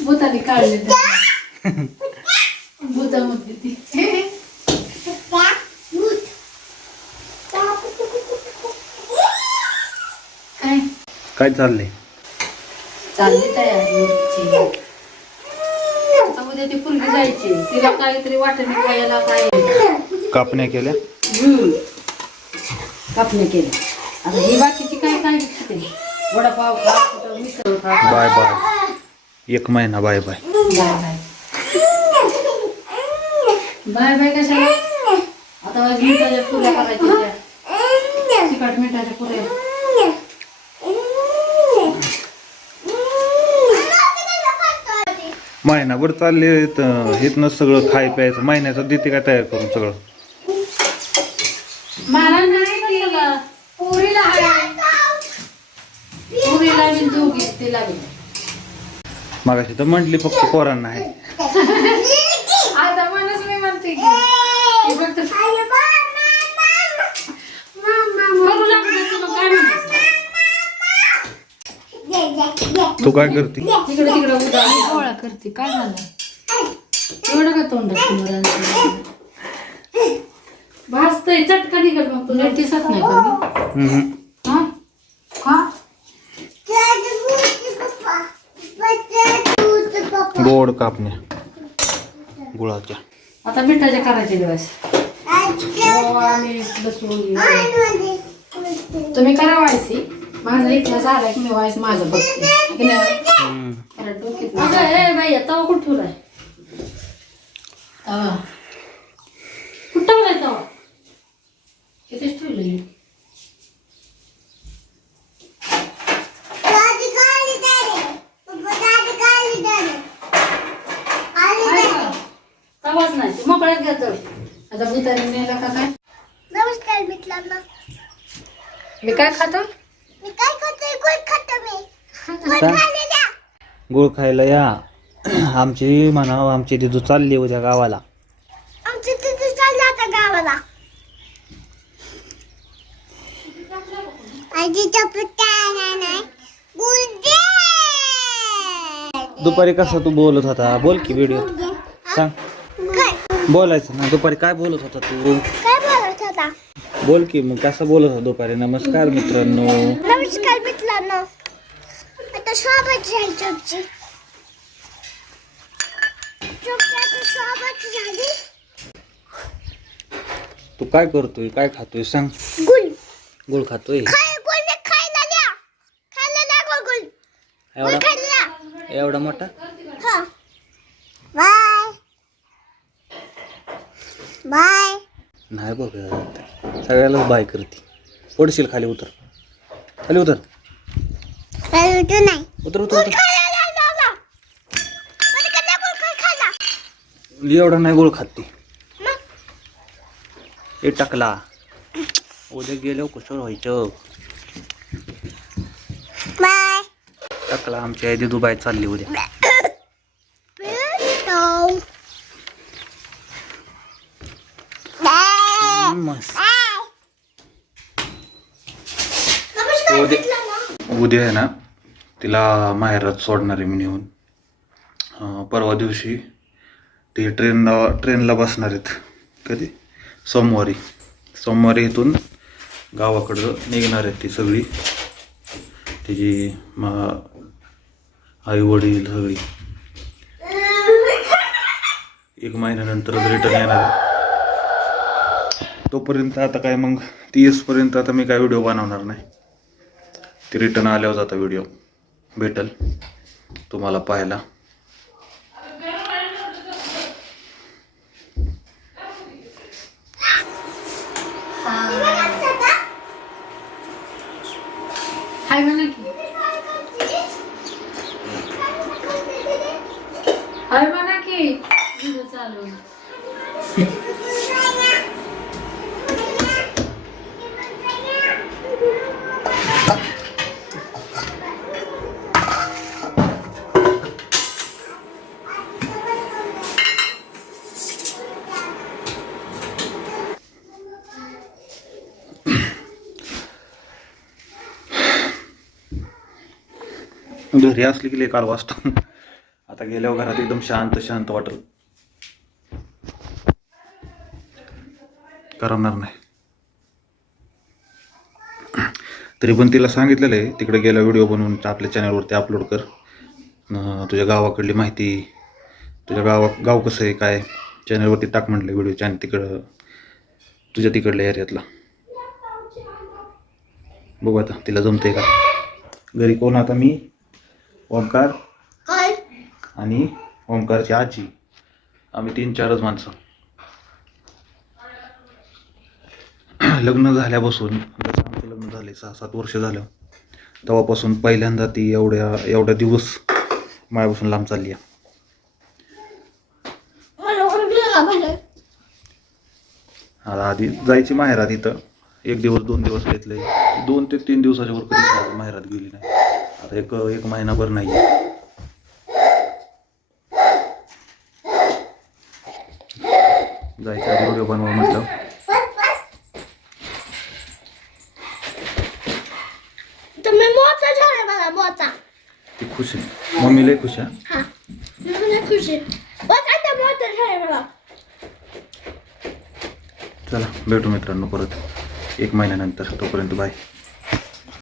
भूताने काढले भूतामध्ये ती. काय? काय चाललंय? चालली तयारी उद्या ती पुरगी जायची. तिला काहीतरी वाटणे खायला काय? कापण्या केल्या. कापण्या केल्या. आता ही बाकीची काय काय खाते वडापाव खा मिसळ खा बाय बाय. एक महिना bye bye. Bye bye bye bye कशाला? आता आज मिठाच्या पुऱ्या करायच्या त्या. तिखट मिठाच्या पुऱ्या. महिनाभर चालले हेतनं सगळं खाय प्यायचं. महिन्याचं देते काय तयार करून सगळं? मला नाही केलं. पुरीला आहे पुरीला बी दोघी तिला बी मागाशी तर म्हटली फक्त पोरांना आहे. आता मनच मी म्हणते की. ती फक्त करू लागलं तुला काय म्हणायचं तू काय करते? तिकडे तिकडे उद्या गोळा करते. काय झालं? एवढं का तोंड भाजतय चटका निघत मग तुला. दिसत नाही का? मी हम्म. हा हा गोड कापण्या. गुळाच्या. आता मिठाच्या करायचे दिवस. ओवा, मीठ, लसूण तुम्ही करा व्हायची माझा इतिहास आला की मी व्हायचं माझं बघते? हम्म. डोक्यात नाही. ए बाई तवा कुठं ठेवलाय तवा इथेच ठेवलंय आहे का? तवाच आता भूताने नेला का काय? नमस्कार मित्रांनो. मी काय खातो? मी काय गोड खातो मी. गोड गुळ खायला या. आमची म्हणा आमची दिदू चालली उद्या गावाला. तिथे चाललं आता गावाला. नाही. गुडे! दुपारी कसं तू बोलत होता? बोल की व्हिडिओ सांग. बोलायचं ना दुपारी काय बोलत होता तू? काय बोलत होता? बोल की मग कसं बोलत होता दुपारी? नमस्कार मित्रांनो. नमस्कार मित्रांनो. आता सोबत सोबत झाली? तू काय करतोय? काय खातोय? सांग. गुल गुळ खातोय? खाय गुल खायला द्या खायला द्या गुल गुल एवढा? खायला एवढा मोठा? हा. Bye bye. नाही बघ सगळ्यालाच बाय करते. पडशील खाली उतर. खाली उतर. तू नाही. उतर उतर गुल एवढा नाही गोळ खाते. मग? हे टाकला. उद्या गेल्यावर कुशळ व्हायचं. बाय. टाकला आमची आई दुबाई चालली उद्या पिंटो बाय मस्त नमस्कार उद्या उद्या आहे ना तिला माहेरात सोडणार आहे मी नेऊन. परवा दिवशी ते ट्रेनला ट्रेनला बसणार आहेत. कधी? सोमवारी. सोमवारी इथून गावाकडं निघणार आहेत ती सगळी. तिची मा आई वडील सगळी. एक महिन्यानंतर रिटर्न येणार आहे. तोपर्यंत आता काय मग? ती येसपर्यंत आता मी काय व्हिडिओ बनवणार नाही. ते रिटर्न आल्यावर जाता व्हिडिओ भेटल तुम्हाला पाहायला. हाय म्हणा की हाय म्हणा की व्हिडिओ चालू घरी असली की काल वाजता आता गेल्यावर घरात एकदम शांत शांत वाटल. करणार नाही. तरी पण तिला सांगितलेलं आहे तिकडे गेला व्हिडिओ बनवून आपल्या चॅनलवरती अपलोड कर. तुझ्या गावाकडली माहिती तुझ्या गावा गाव कसं आहे काय चॅनलवरती टाक म्हटलं व्हिडिओ चॅनल तिकडं तुझ्या तिकडल्या एरियातला. बघू आता तिला जमते का? घरी कोण आता मी? काय? आणि ओंकारची आजी. आम्ही तीन चारच माणसं. लग्न झाल्यापासून जसं आमचं लग्न झाले सहा सात वर्ष झालं. तेव्हापासून पहिल्यांदा ती एवढ्या एवढ्या दिवस मायापासून लांब चालली आहे. आधी जायची माहेरात इथं. एक दिवस दोन दिवस घेतले दोन ते तीन दिवसाच्या वर कधी माहेरात गेली नाही. आता एक एक महिनाभर नाही जायचं व्हिडिओ बनवा म्हटलं. ती खुश. आहे मम्मी लय खुश आहे. खुशी मला चला भेटू मित्रांनो परत एक महिन्यानंतर. तोपर्यंत बाय.